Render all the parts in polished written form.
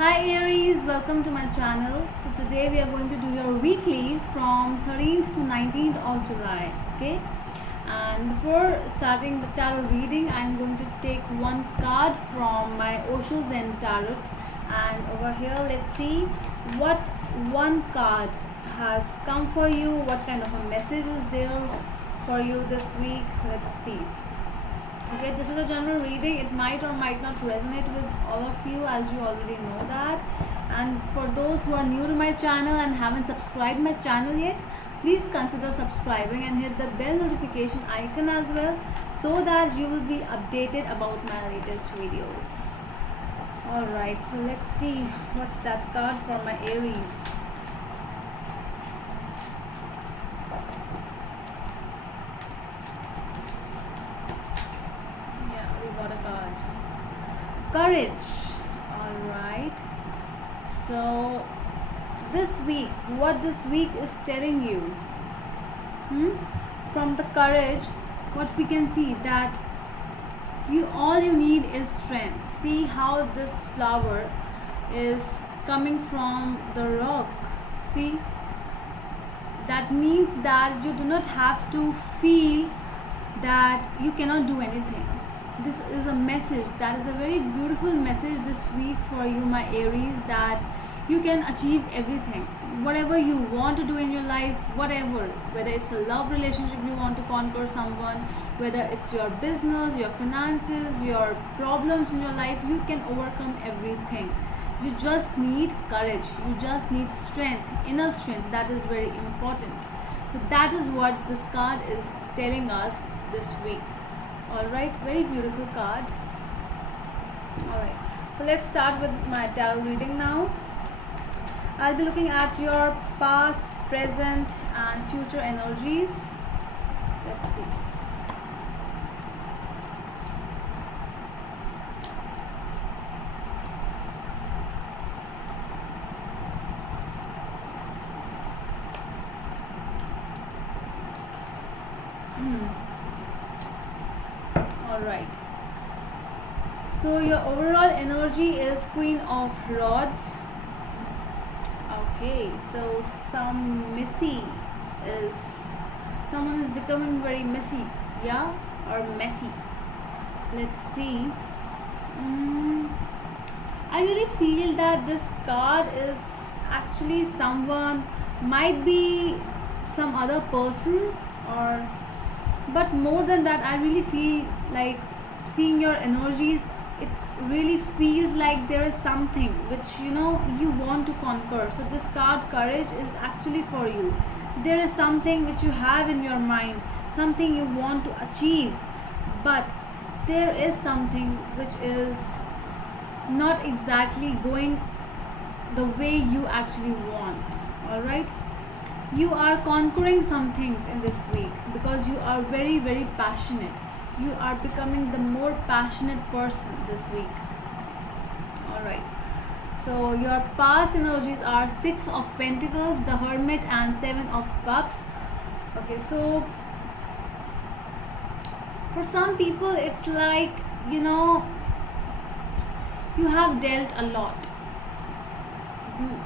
Hi Aries, welcome to my channel. So today we are going to do your weeklies from 13th to 19th of July. Okay, and before starting the tarot reading, I'm going to take one card from my Osho Zen Tarot, and over here let's see what one card has come for you, what kind of a message is there for you this week. Let's see. Okay, this is a general reading. It might or might not resonate with all of you, as you already know that. And for those who are new to my channel and haven't subscribed my channel yet, please consider subscribing and hit the bell notification icon as well, so that you will be updated about my latest videos. Alright, so let's see what's that card for my Aries. Courage. All right, so this week, what this week is telling you, from the courage, what we can see that all you need is strength. See how this flower is coming from the rock. See, that means that you do not have to feel that you cannot do anything. This is a message, that is a very beautiful message this week for you, my Aries, that you can achieve everything, whatever you want to do in your life, whatever, whether it's a love relationship, you want to conquer someone, whether it's your business, your finances, your problems in your life, you can overcome everything. You just need courage, you just need strength, inner strength. That is very important. So that is what this card is telling us this week. Alright, very beautiful card. Alright, so let's start with my tarot reading now. I'll be looking at your past, present and future energies. Let's see. Alright, so your overall energy is Queen of Rods. Okay, so someone is becoming very messy, yeah, or messy. Let's see. I really feel that this card is actually someone, might be some other person, or but more than that, I really feel like, seeing your energies, it really feels like there is something which you want to conquer. So this card courage is actually for you. There is something which you have in your mind, something you want to achieve, but there is something which is not exactly going the way you actually want. All right, you are conquering some things in this week because you are very, very passionate. You are becoming the more passionate person this week. Alright, so your past energies are 6 of Pentacles, the Hermit and 7 of Cups. Okay, so for some people it's like, you have dealt a lot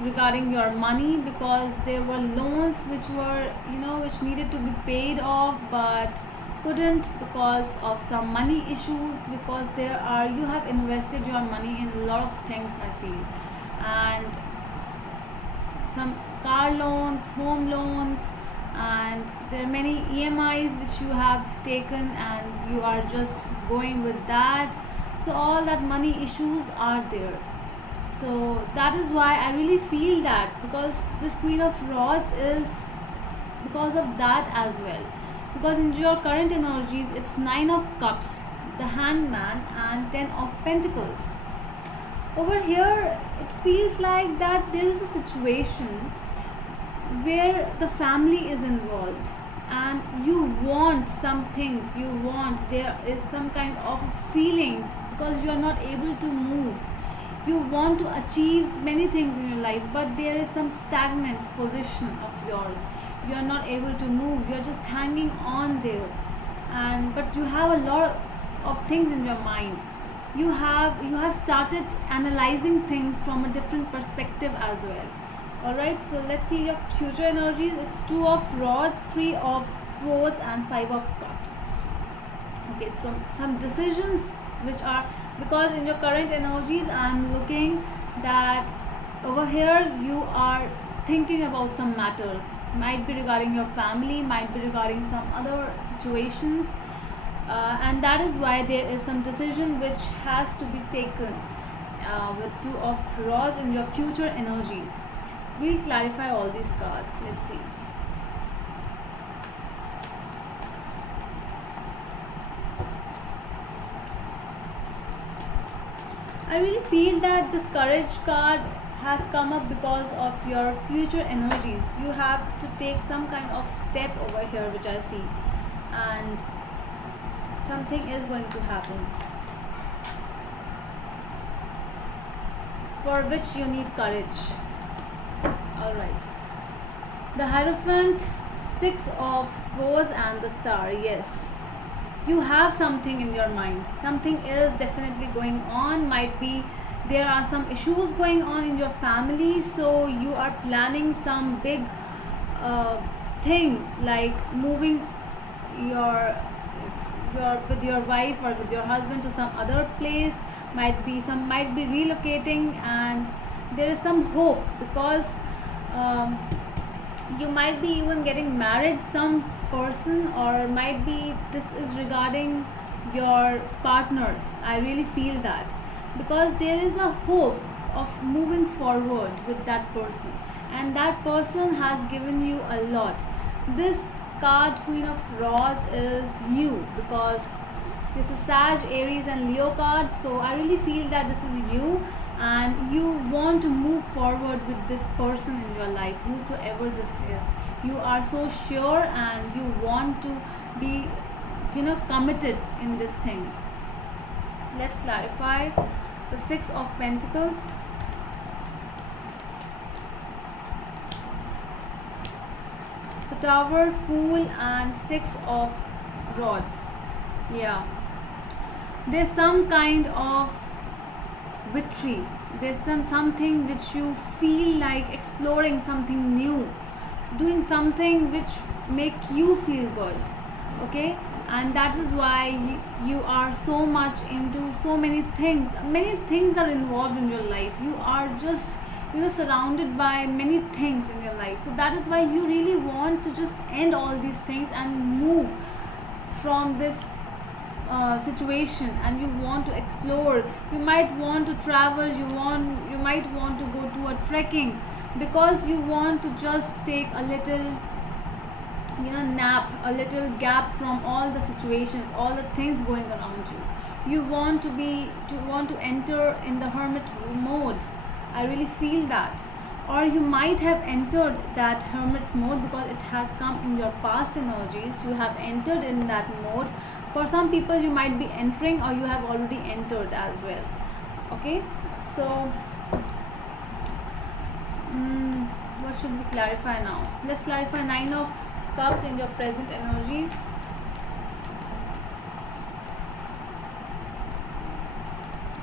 regarding your money, because there were loans which were which needed to be paid off but couldn't because of some money issues, because you have invested your money in a lot of things, I feel, and some car loans, home loans, and there are many EMIs which you have taken and you are just going with that. So all that money issues are there. So that is why I really feel that, because this Queen of Rods is because of that as well. Because in your current energies, it's 9 of Cups, the Hangman and 10 of Pentacles. Over here, it feels like that there is a situation where the family is involved and you want some things, there is some kind of feeling, because you are not able to move. You want to achieve many things in your life, but there is some stagnant position of yours. You are not able to move, you are just hanging on there, but you have a lot of things in your mind. you have started analyzing things from a different perspective as well. All right, so let's see your future energies. It's 2 of rods, 3 of swords, and 5 of cups. Okay, so some decisions which are, because in your current energies I'm looking that over here you are thinking about some matters, might be regarding your family, might be regarding some other situations, and that is why there is some decision which has to be taken with 2 of rods in your future energies. We'll clarify all these cards. Let's see. I really feel that this courage card has come up because of your future energies. You have to take some kind of step over here, which I see, and something is going to happen for which you need courage. All right, the Hierophant, 6 of swords, and the Star. Yes, you have something in your mind. Something is definitely going on. Might be there are some issues going on in your family, so you are planning some big thing, like moving your with your wife or with your husband to some other place. Might be relocating, and there is some hope because um, you might be even getting married some person, or might be this is regarding your partner. I really feel that because there is a hope of moving forward with that person, and that person has given you a lot. This card, Queen of Rods, is you, because this is Sag, Aries, and Leo card. So I really feel that this is you, and you want to move forward with this person in your life, whosoever this is. You are so sure, and you want to be, committed in this thing. Let's clarify the 6 of Pentacles, the Tower, Fool, and 6 of Rods. Yeah, there's some kind of victory. There's something which you feel like exploring, something new, doing something which make you feel good. Okay, and that is why you are so much into so many things. Many things are involved in your life. You are just surrounded by many things in your life. So that is why you really want to just end all these things and move from this situation, and you want to explore. You might want to travel. You might want to go to a trekking, because you want to just take a little nap, a little gap from all the situations, all the things going around you. You want to enter in the hermit mode. I really feel that. Or you might have entered that hermit mode because it has come in your past energies. You have entered in that mode. For some people you might be entering, or you have already entered as well. Okay, so what should we clarify now? Let's clarify 9 of Cups in your present energies.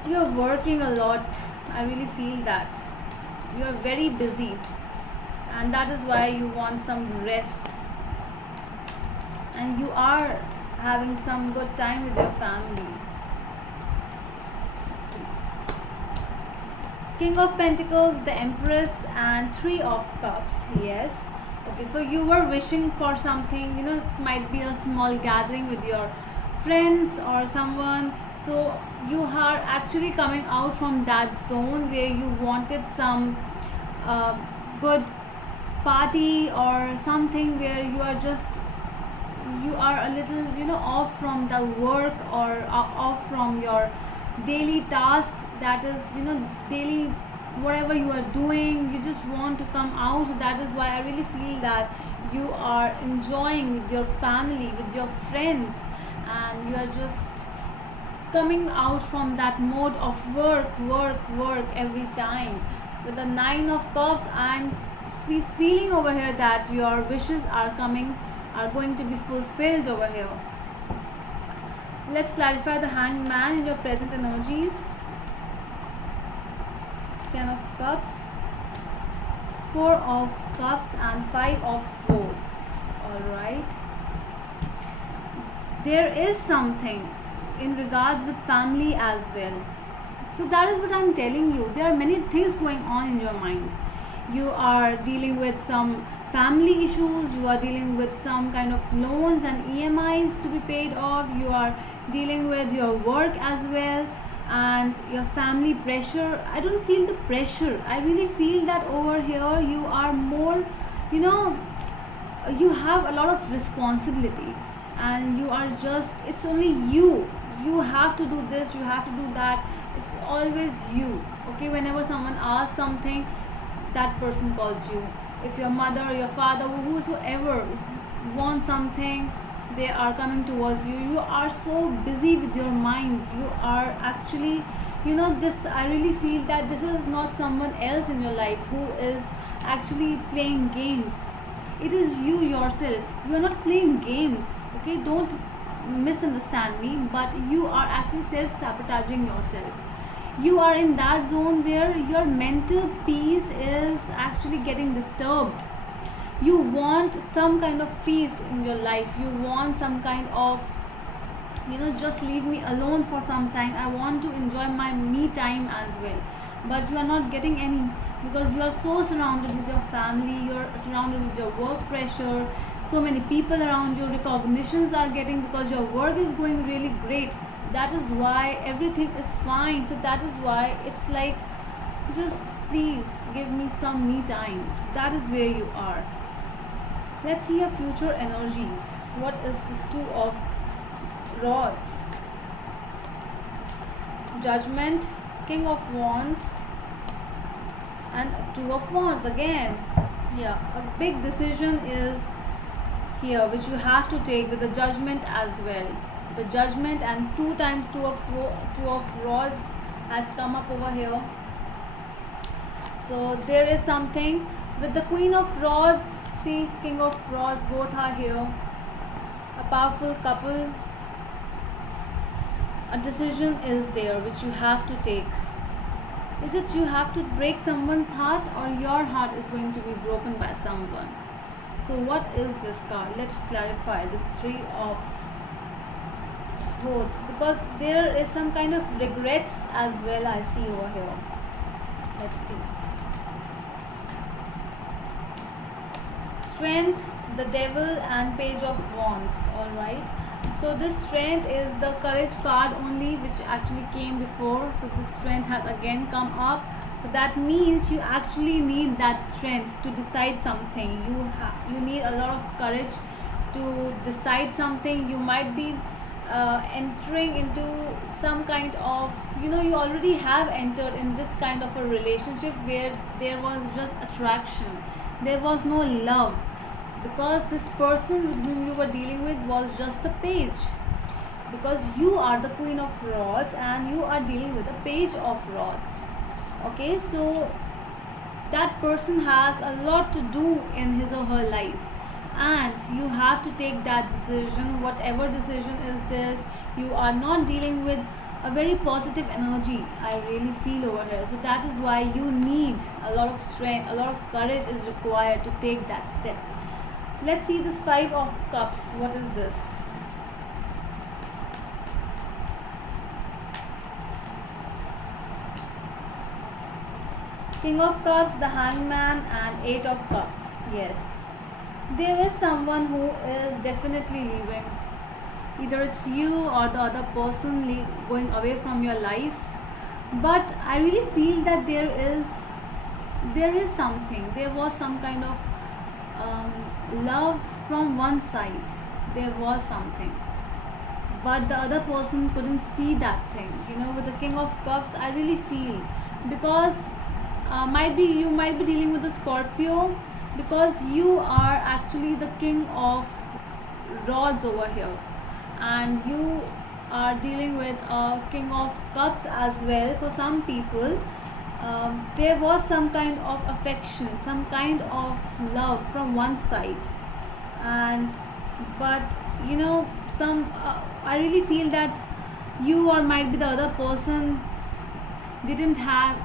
You're working a lot. I really feel that you are very busy, and that is why you want some rest, and you are having some good time with your family. Let's see. King of Pentacles, the Empress, and 3 of Cups. Yes. Okay, so you were wishing for something, it might be a small gathering with your friends or someone. So you are actually coming out from that zone where you wanted some good party or something, where you are a little off from the work, or off from your daily task, that is daily whatever you are doing. You just want to come out. So that is why I really feel that you are enjoying with your family, with your friends, and you are just coming out from that mode of work every time. With the 9 of Cups, I'm feeling over here that your wishes are going to be fulfilled over here. Let's clarify the Hanged Man in your present energies. 10 of Cups, 4 of Cups, and 5 of Swords. Alright. There is something in regards with family as well. So that is what I'm telling you. There are many things going on in your mind. You are dealing with some family issues, you are dealing with some kind of loans and EMIs to be paid off, you are dealing with your work as well, and your family pressure. I don't feel the pressure. I really feel that over here you are more, you know, you have a lot of responsibilities, and you are just, it's only you have to do this, you have to do that. It's always you. Okay, whenever someone asks something, that person calls you. If your mother, your father, whosoever wants something, they are coming towards you. You are so busy with your mind. You are actually, this, I really feel that this is not someone else in your life who is actually playing games. It is you yourself. You are not playing games. Okay, don't misunderstand me, but you are actually self-sabotaging yourself. You are in that zone where your mental peace is actually getting disturbed. You want some kind of peace in your life. You want some kind of, just leave me alone for some time. I want to enjoy my me time as well. But you are not getting any, because you are so surrounded with your family, you're surrounded with your work pressure, so many people around you, recognitions are getting, because your work is going really great. That is why everything is fine. So that is why it's like, just please give me some me time. So that is where you are. Let's see your future energies. What is this 2 of Rods? Judgment, King of Wands, and 2 of Wands again. Yeah, a big decision is here which you have to take with the Judgment as well. The Judgment and 2 times 2 of Rods has come up over here. So there is something with the Queen of Rods. See, King of Rods, both are here. A powerful couple. A decision is there which you have to take. Is it you have to break someone's heart, or your heart is going to be broken by someone? So what is this card? Let's clarify this 3 of Swords, because there is some kind of regrets as well I see over here. Let's see. Strength, the Devil, and Page of Wands. Alright. So this Strength is the Courage card only, which actually came before. So this Strength has again come up. So that means you actually need that strength to decide something. You need a lot of courage to decide something. You might be entering into some kind of, you already have entered in this kind of a relationship where there was just attraction. There was no love, because this person with whom you were dealing with was just a page, because you are the Queen of Rods and you are dealing with a Page of Rods. Okay, so that person has a lot to do in his or her life, and you have to take that decision. Whatever decision is this, you are not dealing with a very positive energy, I really feel over here. So that is why you need a lot of strength, a lot of courage is required to take that step. Let's see this 5 of Cups. What is this? King of Cups, the Hangman, and 8 of Cups. Yes, there is someone who is definitely leaving. Either it's you or the other person going away from your life. But I really feel that there is something. There was some kind of love from one side. There was something, but the other person couldn't see that thing. With the King of Cups, I really feel, because you might be dealing with a Scorpio, because you are actually the King of Rods over here, and you are dealing with a King of Cups as well. For some people, there was some kind of affection, some kind of love from one side, but some I really feel that you or might be the other person didn't have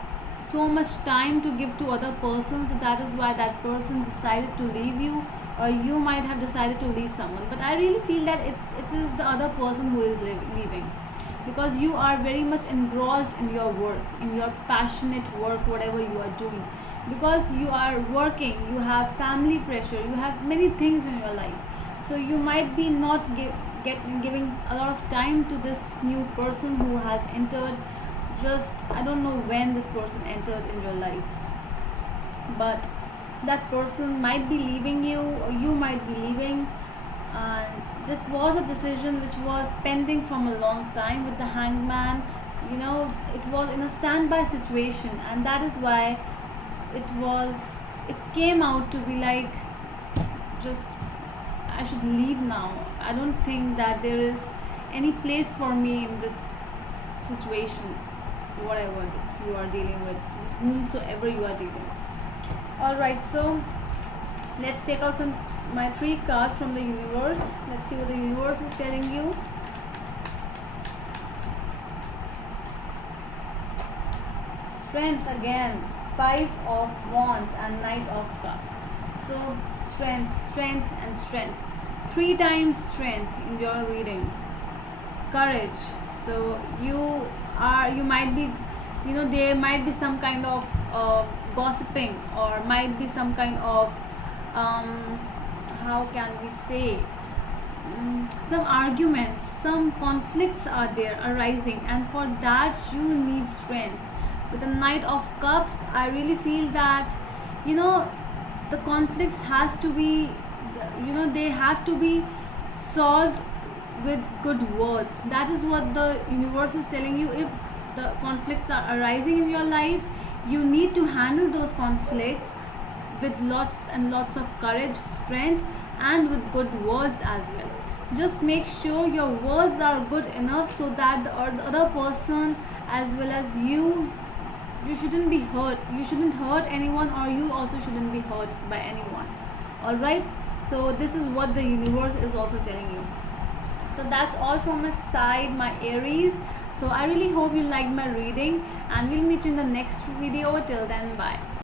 so much time to give to other person, so that is why that person decided to leave you, or you might have decided to leave someone. But I really feel that it is the other person who is leaving, because you are very much engrossed in your work, in your passionate work, whatever you are doing, because you are working, you have family pressure, you have many things in your life, so you might be not giving a lot of time to this new person who has entered. Just I don't know when this person entered in your life, but that person might be leaving you, or you might be leaving. And this was a decision which was pending from a long time with the hangman. It was in a standby situation, and that is why it came out to be like, just I should leave now. I don't think that there is any place for me in this situation, whatever that you are dealing with whomsoever you are dealing with. Alright, so let's take out my 3 cards from the universe. Let's see what the universe is telling you. Strength again, 5 of Wands and Knight of Cups. So strength and strength, 3 times strength in your reading. Courage. So you might be, there might be some kind of gossiping, or might be some kind of how can we say, some arguments, some conflicts are there arising, and for that you need strength. With the Knight of Cups, I really feel that the conflicts has to be, they have to be solved with good words. That is what the universe is telling you. If the conflicts are arising in your life, you need to handle those conflicts with lots and lots of courage, strength, and with good words as well. Just make sure your words are good enough so that the other person as well as you shouldn't be hurt. You shouldn't hurt anyone, or you also shouldn't be hurt by anyone. Alright, so this is what the universe is also telling you. So that's all from my side, my Aries. So I really hope you liked my reading, and we'll meet you in the next video. Till then, bye.